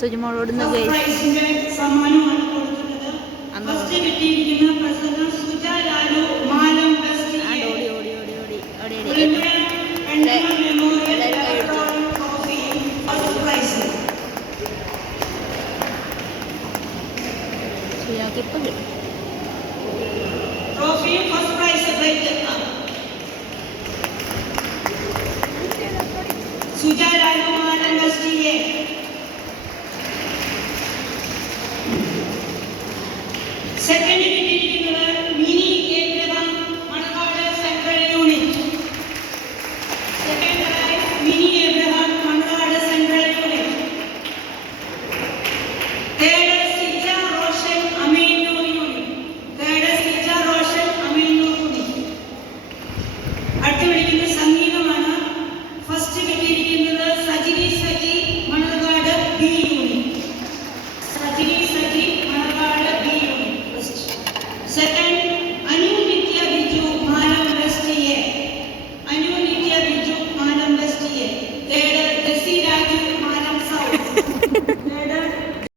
സുജിമോളോട് അന്ന് ഓടി ഓടി ഓടി ഓടി ഓടി ഓടി എല്ലാവരും കൈയടിച്ചു. സുജാക്ക് ഇപ്പം കിട്ടും. Second